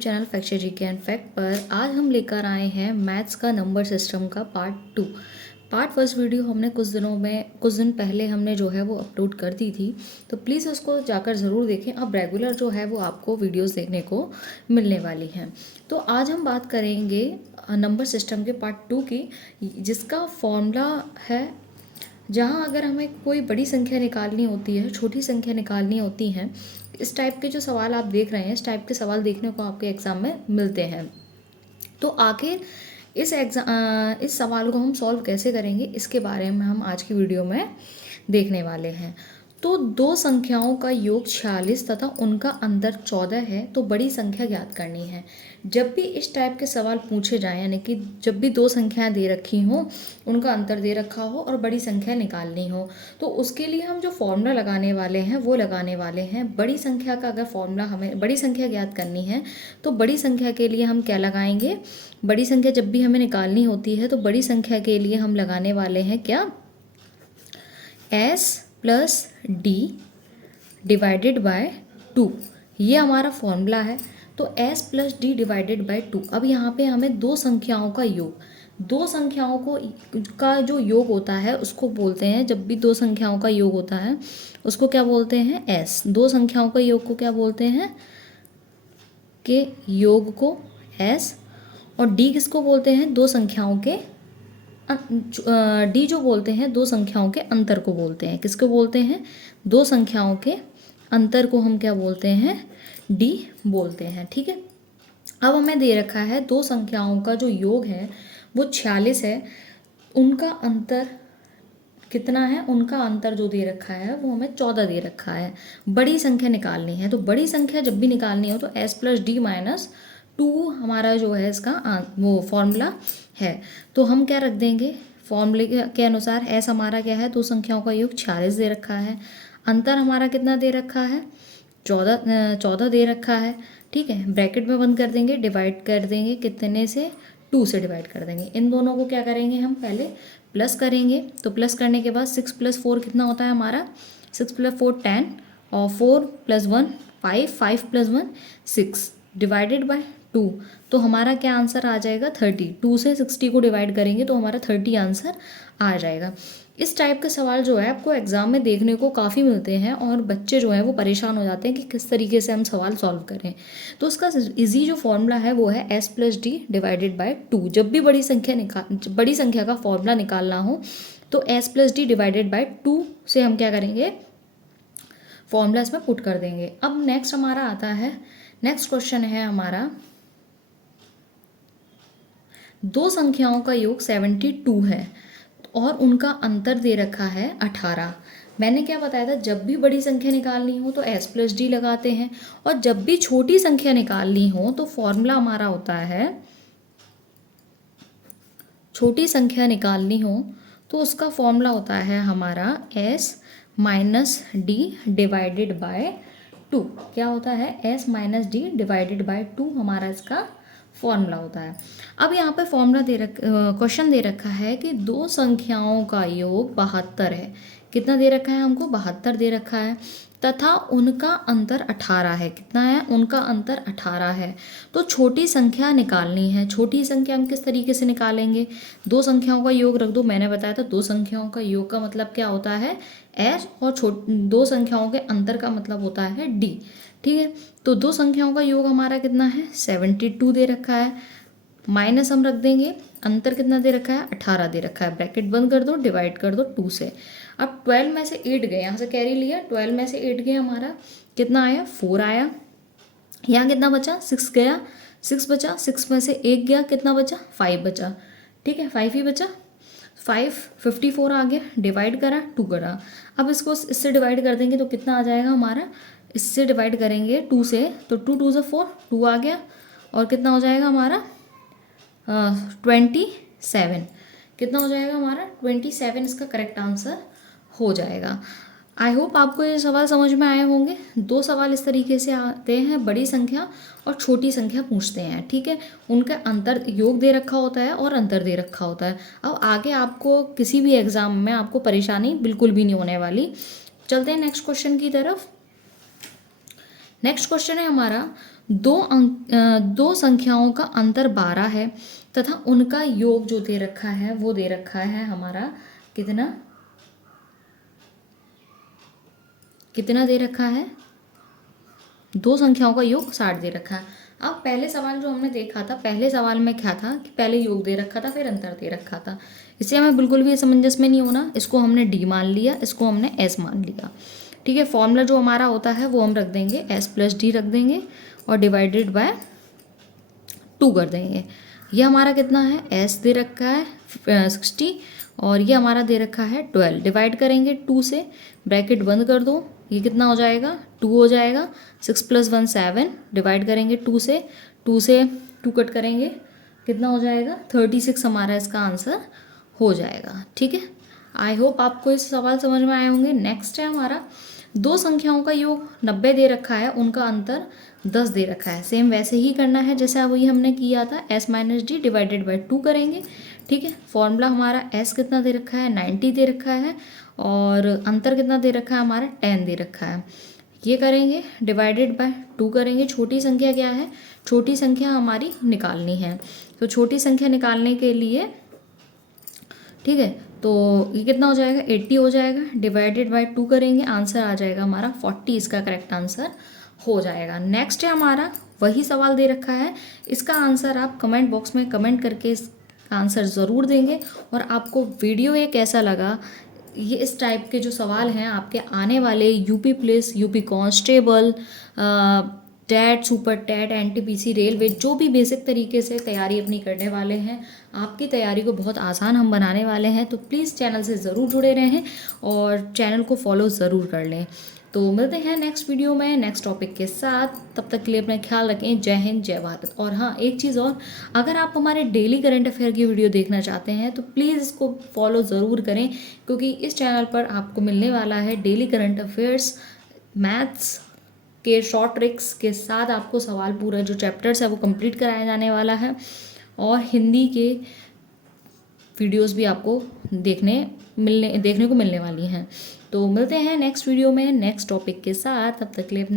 Channel fact GK and fact पर आज हम लेकर आए हैं मैथ्स का नंबर सिस्टम का पार्ट 2। पार्ट फर्स्ट वीडियो हमने कुछ दिन पहले हमने जो है वो अपलोड कर दी थी, तो प्लीज़ उसको जाकर ज़रूर देखें। अब रेगुलर जो है वो आपको वीडियोस देखने को मिलने वाली हैं। तो आज हम बात करेंगे नंबर सिस्टम के पार्ट 2 की, जिसका फॉर्मूला है जहाँ अगर हमें कोई बड़ी संख्या निकालनी होती है, छोटी संख्या निकालनी होती हैं। इस टाइप के जो सवाल आप देख रहे हैं, इस टाइप के सवाल देखने को आपके एग्ज़ाम में मिलते हैं। तो आखिर इस सवाल को हम सॉल्व कैसे करेंगे, इसके बारे में हम आज की वीडियो में देखने वाले हैं। तो दो संख्याओं का योग 46 तथा उनका अंतर 14 है, तो बड़ी संख्या ज्ञात करनी है। जब भी इस टाइप के सवाल पूछे जाएं, यानी कि जब भी दो संख्याएं दे रखी हों, उनका अंतर दे रखा हो और बड़ी संख्या निकालनी हो, तो उसके लिए हम जो फॉर्मूला लगाने वाले हैं वो लगाने वाले हैं बड़ी संख्या का। अगर फॉर्मूला हमें बड़ी संख्या ज्ञात करनी है तो बड़ी संख्या के लिए हम क्या लगाएंगे, बड़ी संख्या जब भी हमें निकालनी होती है तो बड़ी संख्या के लिए हम लगाने वाले हैं क्या, s plus D divided by 2। ये हमारा फॉर्मूला है। तो s plus D divided by 2। अब यहाँ पे हमें दो संख्याओं का योग, दो संख्याओं का जो योग होता है उसको बोलते हैं, जब भी दो संख्याओं का योग होता है उसको क्या बोलते हैं, s। दो संख्याओं का योग को क्या बोलते हैं, के योग को s। और d किसको बोलते हैं, दो संख्याओं के डी जो बोलते हैं दो संख्याओं के अंतर को बोलते हैं। किसको बोलते हैं, दो संख्याओं के अंतर को हम क्या बोलते हैं, डी बोलते हैं। ठीक है। अब हमें दे रखा है दो संख्याओं का जो योग है वो 46 है, उनका अंतर कितना है, उनका अंतर जो दे रखा है वो हमें 14 दे रखा है। बड़ी संख्या निकालनी है, तो बड़ी संख्या जब भी निकालनी हो तो s प्लस डी माइनस 2 हमारा जो है इसका वो फॉर्मूला है। तो हम क्या रख देंगे, फॉर्मूले के अनुसार s हमारा क्या है, दो संख्याओं का योग 46 दे रखा है, अंतर हमारा कितना दे रखा है, 14 दे रखा है। ठीक है, ब्रैकेट में बंद कर देंगे, डिवाइड कर देंगे कितने से, 2 से डिवाइड कर देंगे। इन दोनों को क्या करेंगे, हम पहले प्लस करेंगे। तो प्लस करने के बाद 6 + 4 कितना होता है हमारा, 6 + 4 10 और 4 + 1 5, 5 + 1 6 डिवाइडेड बाय 2। तो हमारा क्या आंसर आ जाएगा, 30। 2 से 60 को डिवाइड करेंगे तो हमारा 30 आंसर आ जाएगा। इस टाइप के सवाल जो है आपको एग्जाम में देखने को काफ़ी मिलते हैं और बच्चे जो है वो परेशान हो जाते हैं कि किस तरीके से हम सवाल सॉल्व करें। तो उसका इजी जो फॉर्मूला है वो है s plus D divided by 2। जब भी बड़ी संख्या का फॉर्मूला निकालना हो तो s plus D divided by 2 से हम क्या करेंगे, फॉर्मूला इसमें पुट कर देंगे। अब नेक्स्ट हमारा आता है, नेक्स्ट क्वेश्चन है हमारा, दो संख्याओं का योग 72 है और उनका अंतर दे रखा है 18। मैंने क्या बताया था, जब भी बड़ी संख्या निकालनी हो तो s प्लस डी लगाते हैं, और जब भी छोटी संख्या निकालनी हो तो फॉर्मूला हमारा होता है, छोटी संख्या निकालनी हो तो उसका फॉर्मूला होता है हमारा s minus D divided by 2। क्या होता है, s minus D divided by 2 हमारा इसका फॉर्मूला होता है। अब यहाँ पे फॉर्मूला क्वेश्चन दे रखा है कि दो संख्याओं का योग 72 है। कितना दे रखा है हमको, 72 दे रखा है, तथा उनका अंतर 18 है। कितना है, उनका अंतर 18 है। तो छोटी संख्या निकालनी है। छोटी संख्या हम किस तरीके से निकालेंगे, दो संख्याओं का योग रख दो। मैंने बताया था दो संख्याओं का योग का मतलब क्या होता है, s, और दो संख्याओं के अंतर का मतलब होता है d। ठीक है, तो दो संख्याओं का योग हमारा कितना है, 72 दे रखा है, माइनस हम रख देंगे, अंतर कितना दे रखा है, 18 दे रखा है। ब्रैकेट बंद कर दो, डिवाइड कर दो 2 से। अब 12 में से 8 गए, यहाँ से कैरी लिया, 12 में से 8 गए, हमारा कितना आया, 4 आया। यहाँ कितना बचा, 6 गया, 6 बचा, 6 में से 1 गया, कितना बचा, 5 बचा। ठीक है, 5 ही बचा, 5 54 आ गया, डिवाइड करा, 2 करा। अब इसको इससे डिवाइड कर देंगे तो कितना आ जाएगा हमारा, इससे डिवाइड करेंगे 2 से तो 2 2 से 4, 2 आ गया, और कितना हो जाएगा हमारा 27। कितना हो जाएगा हमारा 27, इसका करेक्ट आंसर हो जाएगा। आई होप आपको ये सवाल समझ में आए होंगे। दो सवाल इस तरीके से आते हैं, बड़ी संख्या और छोटी संख्या पूछते हैं। ठीक है, उनका अंतर योग दे रखा होता है और अंतर दे रखा होता है। अब आगे आपको किसी भी एग्जाम में आपको परेशानी बिल्कुल भी नहीं होने वाली। चलते हैं नेक्स्ट क्वेश्चन की तरफ। नेक्स्ट क्वेश्चन है हमारा, दो संख्याओं का अंतर 12 है तथा उनका योग जो दे रखा है वो दे रखा है हमारा कितना कितना दे रखा है, दो संख्याओं का योग 60 दे रखा है। अब पहले सवाल जो हमने देखा था, पहले सवाल में क्या था कि पहले योग दे रखा था फिर अंतर दे रखा था, इससे हमें बिल्कुल भी असमंजस में नहीं होना। इसको हमने डी मान लिया, इसको हमने एस मान लिया, ठीक है। फॉर्मूला जो हमारा होता है वो हम रख देंगे एस प्लस डी रख देंगे और डिवाइडेड बाय 2 कर देंगे। ये हमारा कितना है, एस दे रखा है 60 और ये हमारा दे रखा है 12, डिवाइड करेंगे 2 से, ब्रैकेट बंद कर दो, ये कितना हो जाएगा 2 हो जाएगा, 6 + 1 7, डिवाइड करेंगे 2 से 2 कट करेंगे कितना हो जाएगा 36 हमारा इसका आंसर हो जाएगा, ठीक है। आई होप आपको इस सवाल समझ में आए होंगे। नेक्स्ट है हमारा, दो संख्याओं का योग 90 दे रखा है, उनका अंतर 10 दे रखा है। सेम वैसे ही करना है जैसे वही हमने किया था, s - d डिवाइडेड बाय 2 करेंगे, ठीक है। फॉर्मूला हमारा s कितना दे रखा है 90 दे रखा है और अंतर कितना दे रखा है हमारा 10 दे रखा है। ये करेंगे डिवाइडेड बाय 2 करेंगे। छोटी संख्या क्या है, छोटी संख्या हमारी निकालनी है, तो छोटी संख्या निकालने के लिए, ठीक है, तो ये कितना हो जाएगा 80 हो जाएगा, डिवाइडेड बाय 2 करेंगे, आंसर आ जाएगा हमारा 40, इसका करेक्ट आंसर हो जाएगा। नेक्स्ट है हमारा, वही सवाल दे रखा है, इसका आंसर आप कमेंट बॉक्स में कमेंट करके इसका आंसर ज़रूर देंगे। और आपको वीडियो ये कैसा लगा, ये इस टाइप के जो सवाल हैं आपके आने वाले UP police, UP constable, TET, super TET, NTPC, railway, जो भी बेसिक तरीके से तैयारी अपनी करने वाले हैं, आपकी तैयारी को बहुत आसान हम बनाने वाले हैं। तो प्लीज़ चैनल से ज़रूर जुड़े रहें और चैनल को फॉलो ज़रूर कर लें। तो मिलते हैं नेक्स्ट वीडियो में नेक्स्ट टॉपिक के साथ, तब तक के लिए अपना ख्याल रखें। जय हिंद, जय भारत। और हाँ, एक चीज़ और, अगर आप हमारे डेली करंट अफेयर की वीडियो देखना चाहते हैं तो प्लीज़ इसको फॉलो ज़रूर करें, क्योंकि इस चैनल पर आपको मिलने वाला है डेली करंट अफेयर्स, मैथ्स के शॉर्ट ट्रिक्स के साथ आपको सवाल पूरा जो चैप्टर्स है वो कंप्लीट कराया जाने वाला है, और हिंदी के वीडियोस भी आपको देखने को मिलने वाली हैं। तो मिलते हैं नेक्स्ट वीडियो में नेक्स्ट टॉपिक के साथ, तब तक के लिए अपने